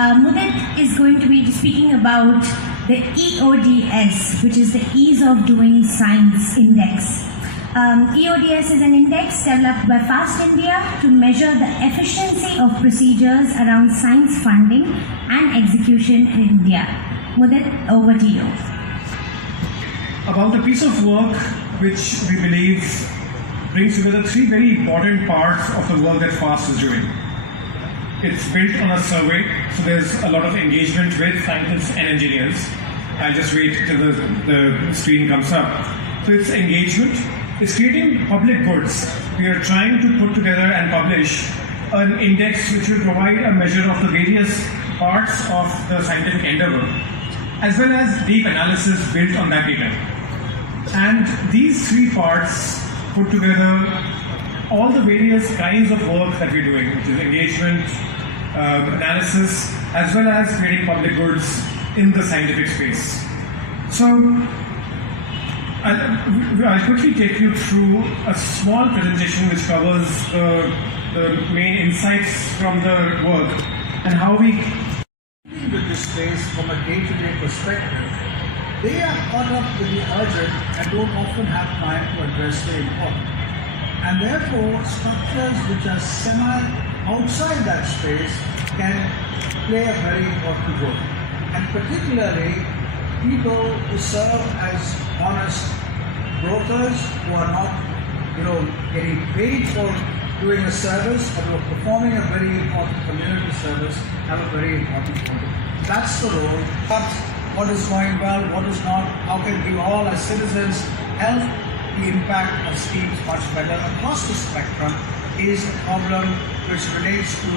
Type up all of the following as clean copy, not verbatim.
Mudit is going to be speaking about the EODS, which is the Ease of Doing Science Index. EODS is an index developed by Fast India to measure the efficiency of procedures around science funding and execution in India. Mudit, over to you. About a piece of work which we believe brings together three very important parts of the work that FAST is doing. It's built on a survey, so there's a lot of engagement with scientists and engineers. I'll just wait till the screen comes up. So it's engagement. It's creating public goods. We are trying to put together and publish an index which will provide a measure of the various parts of the scientific endeavor, as well as deep analysis built on that data. And these three parts put together all the various kinds of work that we're doing, which is engagement, analysis, as well as creating public goods in the scientific space. So I'll quickly take you through a small presentation which covers the main insights from the work and how we with this space from a day-to-day perspective. They are caught up with the urgent and don't often have time to address the important. And therefore, structures which are outside that space can play a very important role. And particularly, people who serve as honest brokers who are not, getting paid for doing a service but who are performing a very important community service have a very important role. That's the role. But what is going well, what is not, how can we all as citizens help the impact of schemes much better across the spectrum is a problem which relates to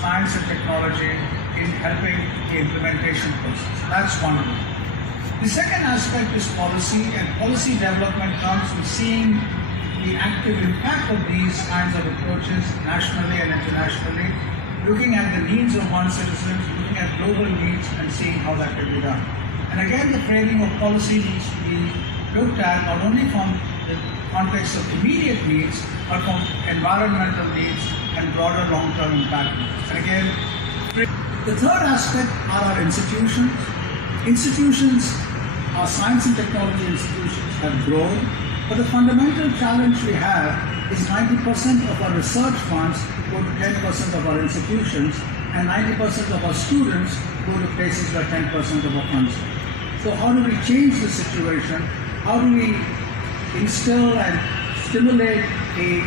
science and technology in helping the implementation process. That's one of them. The second aspect is policy, and policy development comes with seeing the active impact of these kinds of approaches nationally and internationally, looking at the needs of one's citizens, looking at global needs and seeing how that can be done. And again, the framing of policy needs to be looked at not only from the context of immediate needs, but from environmental needs and broader long-term impact needs. And again, the third aspect are our institutions. Institutions, our science and technology institutions have grown, but the fundamental challenge we have is 90% of our research funds go to 10% of our institutions, and 90% of our students go to places where 10% of our funds go. So how do we change the situation? How do we instill and stimulate a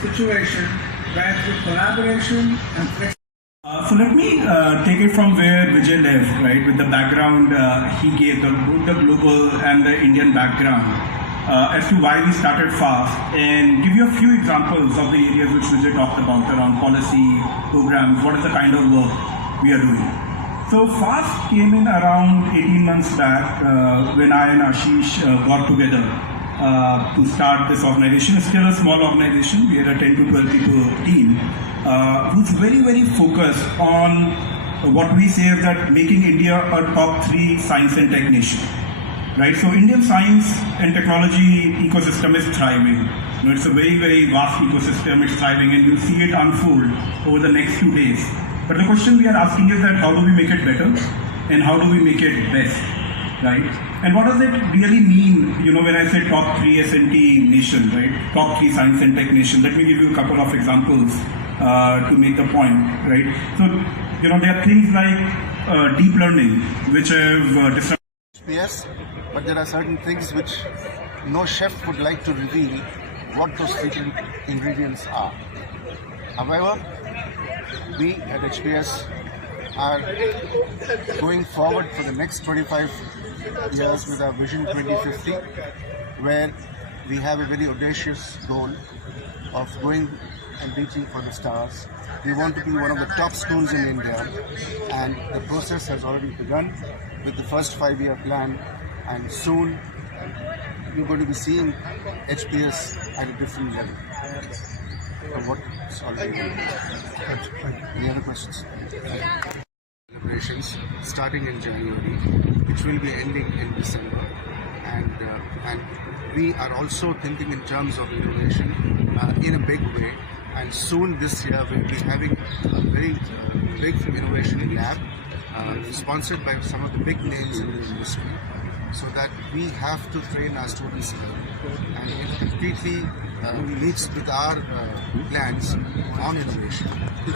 situation where through collaboration and so let me take it from where Vijay left, right, with the background he gave, both the global and the Indian background, as to why we started FAST, and give you a few examples of the areas which Vijay talked about around policy, programs, what is the kind of work we are doing. So FAST came in around 18 months back when I and Ashish got together to start this organization. It's still a small organization. We are a 10 to 12 people team who's very, very focused on what we say is that making India a top 3 science and tech nation. Right? So Indian science and technology ecosystem is thriving. It's a very, very vast ecosystem. It's thriving, and you'll see it unfold over the next few days. But the question we are asking is that how do we make it better and how do we make it best, right? And what does it really mean, when I say top 3 S&T nation, right? Top 3 science and tech nation. Let me give you a couple of examples to make the point, right? So, there are things like deep learning, which have Yes, but there are certain things which no chef would like to reveal what those secret ingredients are. However, we at HPS are going forward for the next 25 years with our Vision 2050, where we have a very audacious goal of going and reaching for the stars. We want to be one of the top schools in India, and the process has already begun with the first 5-year plan, and soon you're going to be seeing HPS at a different level from what it's already been. Any other questions? Celebrations starting in January, which will be ending in December, and we are also thinking in terms of innovation in a big way. and soon this year we'll be having a very big innovation lab sponsored by some of the big names in the industry, so that we have to train our students and it completely meets with our plans on innovation.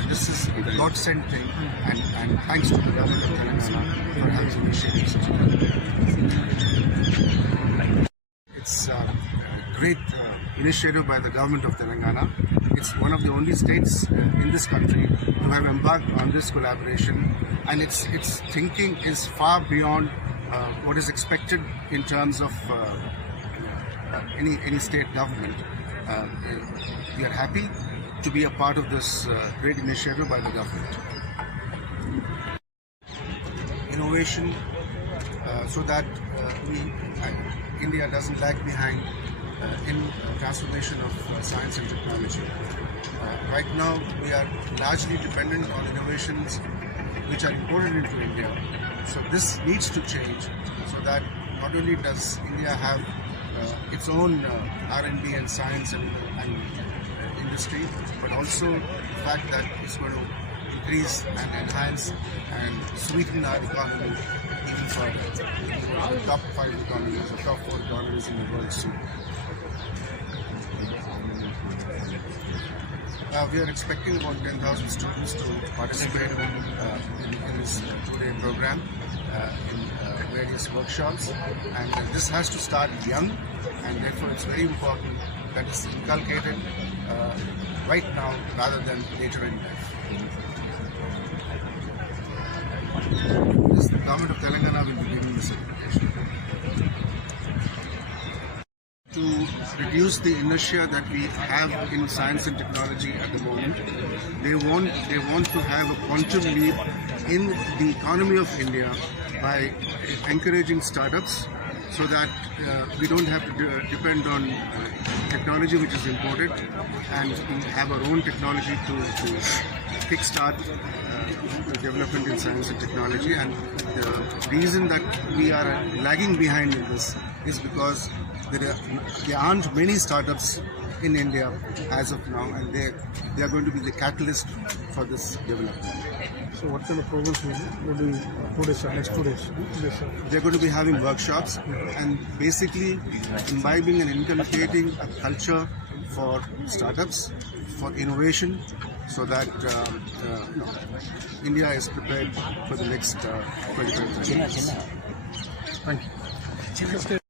This is a godsend thing, and thanks to the government of Telangana for having initiated such a It's a great initiative by the government of Telangana. It's one of the only states in this country to have embarked on this collaboration, and its thinking is far beyond what is expected in terms of any state government. We are happy to be a part of this great initiative by the government. Innovation, so that India doesn't lag behind in transformation of science and technology. Right now, we are largely dependent on innovations which are imported into India. So this needs to change, so that not only does India have its own R&D and science and industry, but also the fact that it's going to increase and enhance and sweeten our economy even further. The top 5 economies, the top 4 economies in the world soon. We are expecting about 10,000 students to participate in this 2-day program in various workshops, and this has to start young, and therefore it's very important that it's inculcated right now rather than later in life. The government of Telangana will be giving this education. To reduce the inertia that we have in science and technology at the moment, they want to have a quantum leap in the economy of India by encouraging startups, so that we don't have to depend on technology which is imported, and we have our own technology to kickstart the development in science and technology. And the reason that we are lagging behind in this is because there aren't many startups in India as of now, and they are going to be the catalyst for this development. So what kind of programs will be 2 days, next 2 days? They're going to be having workshops and basically imbibing and inculcating a culture for startups, for innovation, so that India is prepared for the next 25-30 years. Thank you.